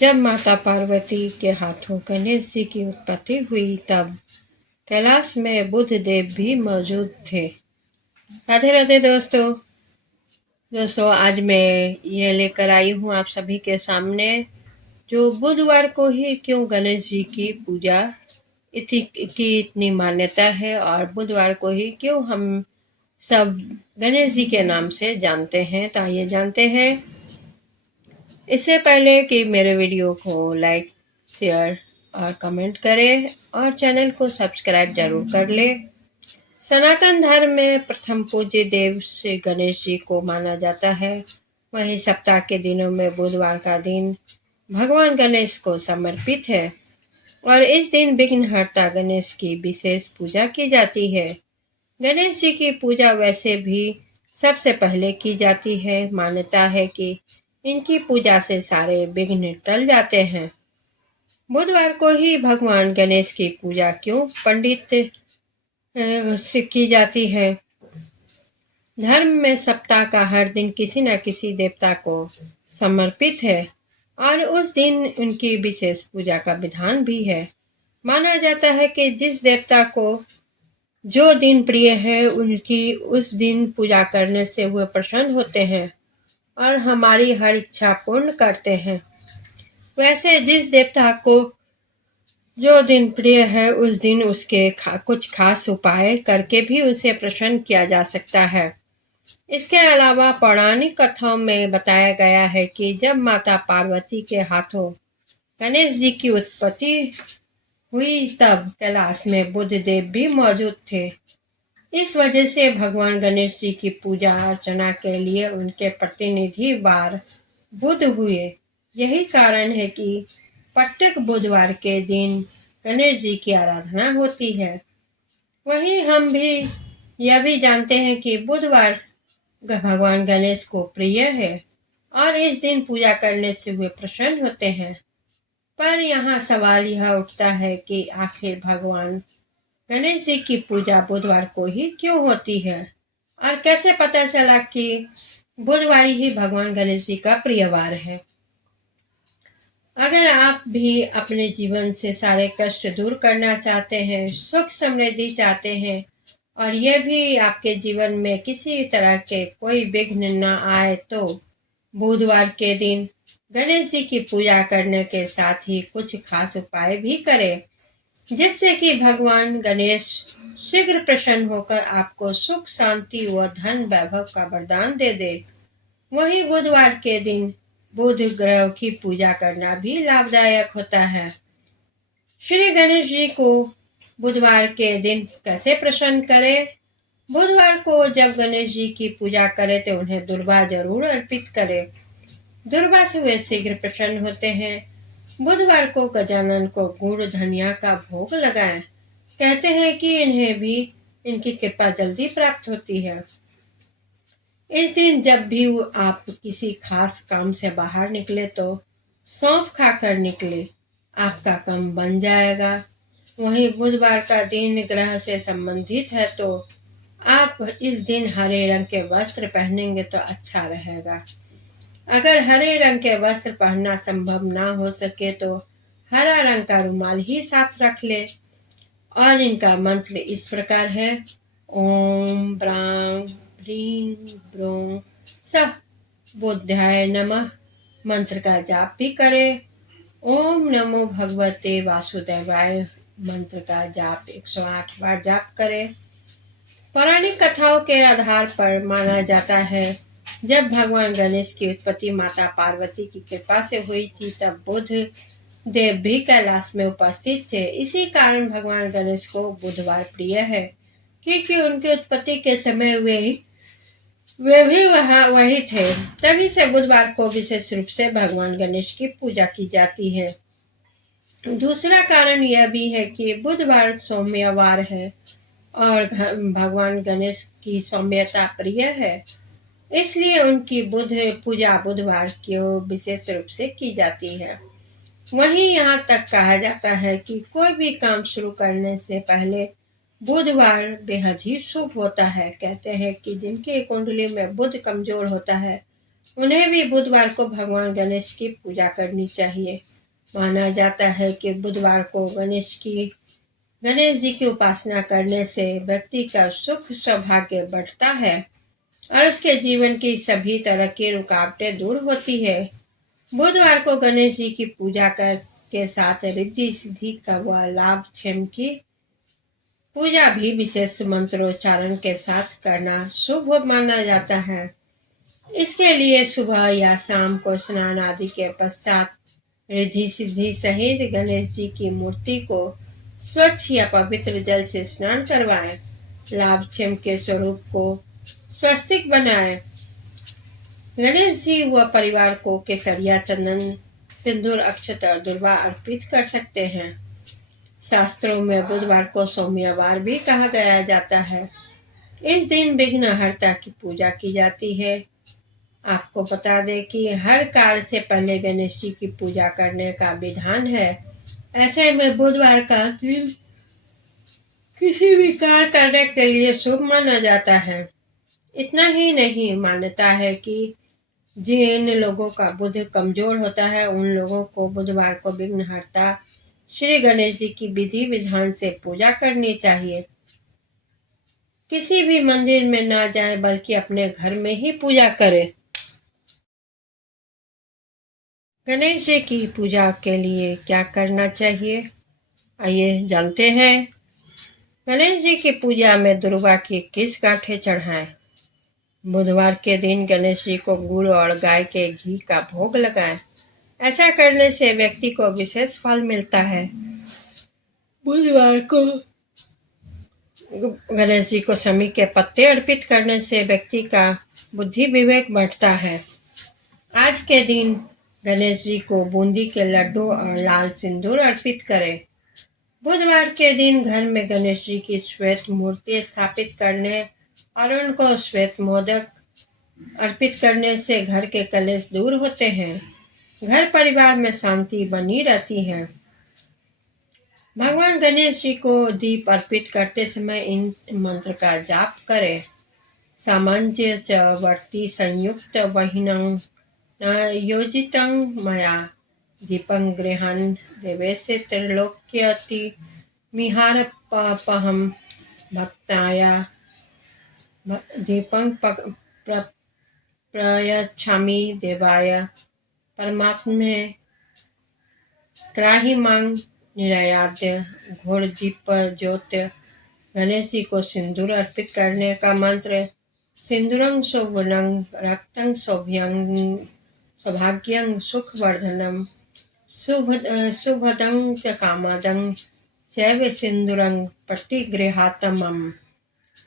जब माता पार्वती के हाथों गणेश जी की उत्पत्ति हुई तब कैलाश में बुध देव भी मौजूद थे। राधे राधे दोस्तों आज मैं ये लेकर आई हूँ आप सभी के सामने जो बुधवार को ही क्यों गणेश जी की पूजा इतनी मान्यता है और बुधवार को ही क्यों हम सब गणेश जी के नाम से जानते हैं। तो आइए जानते हैं। इससे पहले कि मेरे वीडियो को लाइक शेयर और कमेंट करें और चैनल को सब्सक्राइब जरूर कर ले। सनातन धर्म में प्रथम पूज्य देव श्री गणेश जी को माना जाता है। वहीं सप्ताह के दिनों में बुधवार का दिन भगवान गणेश को समर्पित है और इस दिन विघ्नहर्ता गणेश की विशेष पूजा की जाती है। गणेश जी की पूजा वैसे भी सबसे पहले की जाती है। मान्यता है कि इनकी पूजा से सारे विघ्न टल जाते हैं। बुधवार को ही भगवान गणेश की पूजा क्यों पंडित से की जाती है। धर्म में सप्ताह का हर दिन किसी न किसी देवता को समर्पित है और उस दिन उनकी विशेष पूजा का विधान भी है। माना जाता है कि जिस देवता को जो दिन प्रिय है उनकी उस दिन पूजा करने से वह प्रसन्न होते हैं और हमारी हर इच्छा पूर्ण करते हैं। वैसे जिस देवता को जो दिन प्रिय है उस दिन उसके कुछ खास उपाय करके भी उसे प्रसन्न किया जा सकता है। इसके अलावा पौराणिक कथाओं में बताया गया है कि जब माता पार्वती के हाथों गणेश जी की उत्पत्ति हुई तब कैलाश में बुध देव भी मौजूद थे। इस वजह से भगवान गणेश जी की पूजा अर्चना के लिए उनके प्रतिनिधि बार बुध हुए। यही कारण है कि प्रत्येक बुधवार के दिन गणेश जी की आराधना होती है। वहीं हम भी यह भी जानते हैं कि बुधवार भगवान गणेश को प्रिय है और इस दिन पूजा करने से वे प्रसन्न होते हैं। पर यहाँ सवाल यह उठता है कि आखिर भगवान गणेश जी की पूजा बुधवार को ही क्यों होती है और कैसे पता चला कि बुधवार ही भगवान गणेश जी का प्रिय वार है। अगर आप भी अपने जीवन से सारे कष्ट दूर करना चाहते हैं, सुख समृद्धि चाहते हैं और यह भी आपके जीवन में किसी तरह के कोई विघ्न न आए तो बुधवार के दिन गणेश जी की पूजा करने के साथ ही कुछ खास उपाय भी करें जिससे कि भगवान गणेश शीघ्र प्रसन्न होकर आपको सुख शांति व धन वैभव का वरदान दे दे। वहीं बुधवार के दिन बुध ग्रह की पूजा करना भी लाभदायक होता है। श्री गणेश जी को बुधवार के दिन कैसे प्रसन्न करें। बुधवार को जब गणेश जी की पूजा करें तो उन्हें दुर्वा जरूर अर्पित करें। दुर्वा से वे शीघ्र प्रसन्न होते हैं। बुधवार को गजानन को गुड़ धनिया का भोग लगाएं। कहते हैं कि इन्हें भी इनकी कृपा जल्दी प्राप्त होती है। इस दिन जब भी आप किसी खास काम से बाहर निकले तो सौंफ खाकर निकले, आपका काम बन जाएगा। वहीं बुधवार का दिन ग्रह से संबंधित है तो आप इस दिन हरे रंग के वस्त्र पहनेंगे तो अच्छा रहेगा। अगर हरे रंग के वस्त्र पहनना संभव ना हो सके तो हरा रंग का रुमाल ही साथ रख ले। और इनका मंत्र इस प्रकार है। ओम ब्रां ह्रीं ब्रों सः बुद्धाय नमः मंत्र का जाप भी करें। ओम नमो भगवते वासुदेवाय मंत्र का जाप 108 बार जाप करें। पौराणिक कथाओं के आधार पर माना जाता है जब भगवान गणेश की उत्पत्ति माता पार्वती की कृपा से हुई थी तब बुध देव भी कैलाश में उपस्थित थे। इसी कारण भगवान गणेश को बुधवार प्रिय है क्योंकि उनकी उत्पत्ति के समय वे भी वही थे। तभी से बुधवार को विशेष रूप से भगवान गणेश की पूजा की जाती है। दूसरा कारण यह भी है कि बुधवार सौम्यवार है और भगवान गणेश की सौम्यता प्रिय है, इसलिए उनकी बुध पूजा बुधवार की विशेष रूप से की जाती है। वहीं यहाँ तक कहा जाता है कि कोई भी काम शुरू करने से पहले बुधवार बेहद ही शुभ होता है। कहते हैं कि जिनकी कुंडली में बुध कमजोर होता है उन्हें भी बुधवार को भगवान गणेश की पूजा करनी चाहिए। माना जाता है कि बुधवार को गणेश जी की उपासना करने से व्यक्ति का सुख सौभाग्य बढ़ता है और उसके जीवन की सभी तरह की रुकावटें दूर होती है। बुधवार को गणेश जी की पूजा के साथ रिद्धि सिद्धि का व लाभ क्षेम की पूजा भी विशेष मंत्रोच्चारण के साथ करना शुभ माना जाता है। इसके लिए सुबह या शाम को स्नान आदि के पश्चात रिद्धि सिद्धि सहित गणेश जी की मूर्ति को स्वच्छ या पवित्र जल से स्नान करवाएं। लाभ क्षेम के स्वरूप को स्वस्तिक बनाएं। गणेश जी व परिवार को केसरिया चंदन सिंदूर अक्षत और दुर्वा अर्पित कर सकते हैं। शास्त्रों में बुधवार को सोमवार भी कहा गया जाता है। इस दिन विघ्नहर्ता की पूजा की जाती है। आपको बता दें कि हर कार्य से पहले गणेश जी की पूजा करने का विधान है। ऐसे में बुधवार का दिन किसी भी कार्य करने के लिए शुभ माना जाता है। इतना ही नहीं, मान्यता है कि जिन लोगों का बुध कमजोर होता है उन लोगों को बुधवार को विघ्नहर्ता श्री गणेश जी की विधि विधान से पूजा करनी चाहिए। किसी भी मंदिर में ना जाएं बल्कि अपने घर में ही पूजा करें। गणेश जी की पूजा के लिए क्या करना चाहिए, आइए जानते हैं। गणेश जी की पूजा में दुर्वा की किस गांठें चढ़ाएं। बुधवार के दिन गणेश जी को गुड़ और गाय के घी का भोग लगाएं। ऐसा करने से व्यक्ति को विशेष फल मिलता है। बुधवार को गणेश जी को शमी के पत्ते अर्पित करने से व्यक्ति का बुद्धि विवेक बढ़ता है। आज के दिन गणेश जी को बूंदी के लड्डू और लाल सिंदूर अर्पित करें। बुधवार के दिन घर में गणेश जी की श्वेत मूर्ति स्थापित करने और उनको श्वेत मोदक अर्पित करने से घर के कलेश दूर होते हैं। घर परिवार में शांति बनी रहती है। भगवान गणेश जी को दीप अर्पित करते समय इन मंत्र का जाप करें। सामंज्य च वर्ती संयुक्त वहिनं योजितं मया दीपं गृहन् देवेशे त्रिलोक्यति मिहारपहं भक्ताया दीपं प्रयच्छामि देवाय परमात्मे त्राहि मां निरयाद्य घोर दीप ज्योत। गणेश जी को सिंदूर अर्पित करने का मंत्र सिंदूरं शोभनं रक्तं सौभाग्यं सुखवर्धनम शुभदं कामदं चैव सिंदूरं प्रतिगृहातमम्।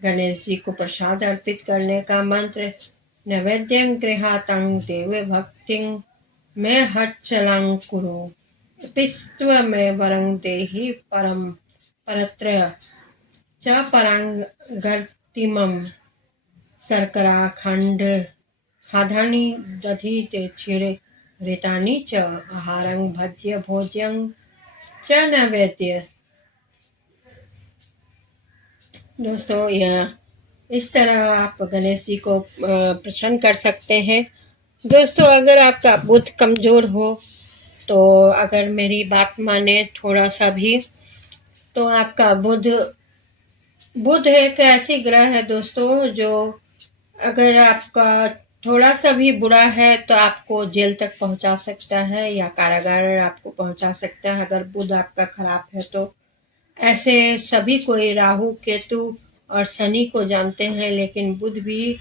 गणेश जी को प्रसाद अर्पित करने का मंत्र नैवेद्यं गृहातं देवे भक्तिं मैं हच्चलं कुरु पिस्त्व में वरं देहि परम परत्र च परांगतिमं शर्करा खंड खाधानि दधि क्षीर घृतानि च आहारं भज्य भोज्यं च नैवेद्य। दोस्तों, यह इस तरह आप गणेश जी को प्रसन्न कर सकते हैं। दोस्तों, अगर आपका बुध कमजोर हो तो अगर मेरी बात माने थोड़ा सा भी, तो आपका बुध एक ऐसी ग्रह है दोस्तों जो अगर आपका थोड़ा सा भी बुरा है तो आपको जेल तक पहुंचा सकता है या कारागार आपको पहुंचा सकता है अगर बुध आपका खराब है तो। ऐसे सभी कोई राहु केतु और शनि को जानते हैं, लेकिन बुध भी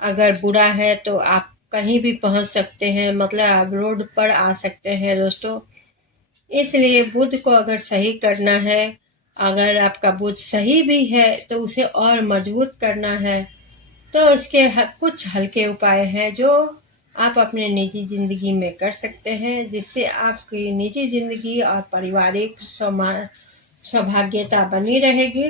अगर बुरा है तो आप कहीं भी पहुंच सकते हैं, मतलब आप रोड पर आ सकते हैं दोस्तों। इसलिए बुध को अगर सही करना है, अगर आपका बुध सही भी है तो उसे और मजबूत करना है, तो इसके कुछ हल्के उपाय हैं जो आप अपने निजी जिंदगी में कर सकते हैं, जिससे आपकी निजी जिंदगी और पारिवारिक सौभाग्यता बनी रहेगी।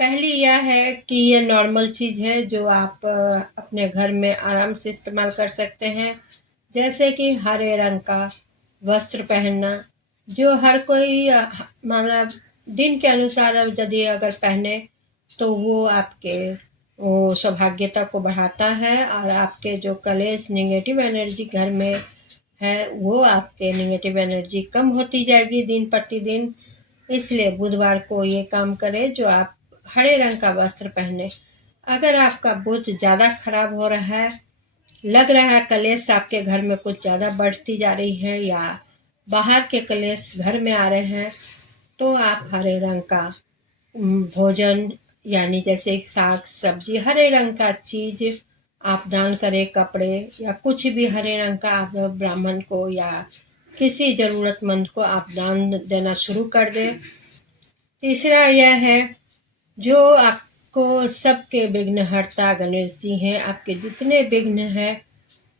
पहली यह है कि ये नॉर्मल चीज़ है जो आप अपने घर में आराम से इस्तेमाल कर सकते हैं, जैसे कि हरे रंग का वस्त्र पहनना, जो हर कोई मतलब दिन के अनुसार यदि अगर पहने तो वो आपके वो सौभाग्यता को बढ़ाता है और आपके जो कलेश नेगेटिव एनर्जी घर में है वो आपके नेगेटिव एनर्जी कम होती जाएगी दिन प्रतिदिन। इसलिए बुधवार को ये काम करें जो आप हरे रंग का वस्त्र पहने। अगर आपका बुध ज़्यादा खराब हो रहा है, लग रहा है कलेश आपके घर में कुछ ज़्यादा बढ़ती जा रही है या बाहर के कलेश घर में आ रहे हैं, तो आप हरे रंग का भोजन यानी जैसे साग सब्जी हरे रंग का चीज आप दान करें, कपड़े या कुछ भी हरे रंग का आप ब्राह्मण को या किसी ज़रूरतमंद को आप दान देना शुरू कर दें। तीसरा यह है जो आपको सबके विघ्नहर्ता गणेश जी हैं। आपके जितने विघ्न हैं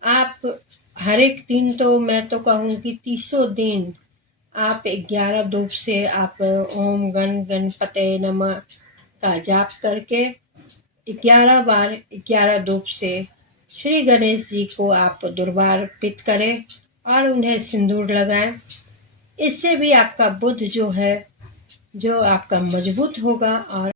आप हर एक दिन, तो मैं तो कहूँगी 30 दिन आप 11 धूप से आप ओम गण गणपते नमः का जाप करके 11 बार 11 धूप से श्री गणेश जी को आप दुर्वार्पित करें और उन्हें सिंदूर लगाएं। इससे भी आपका बुध जो है जो आपका मजबूत होगा और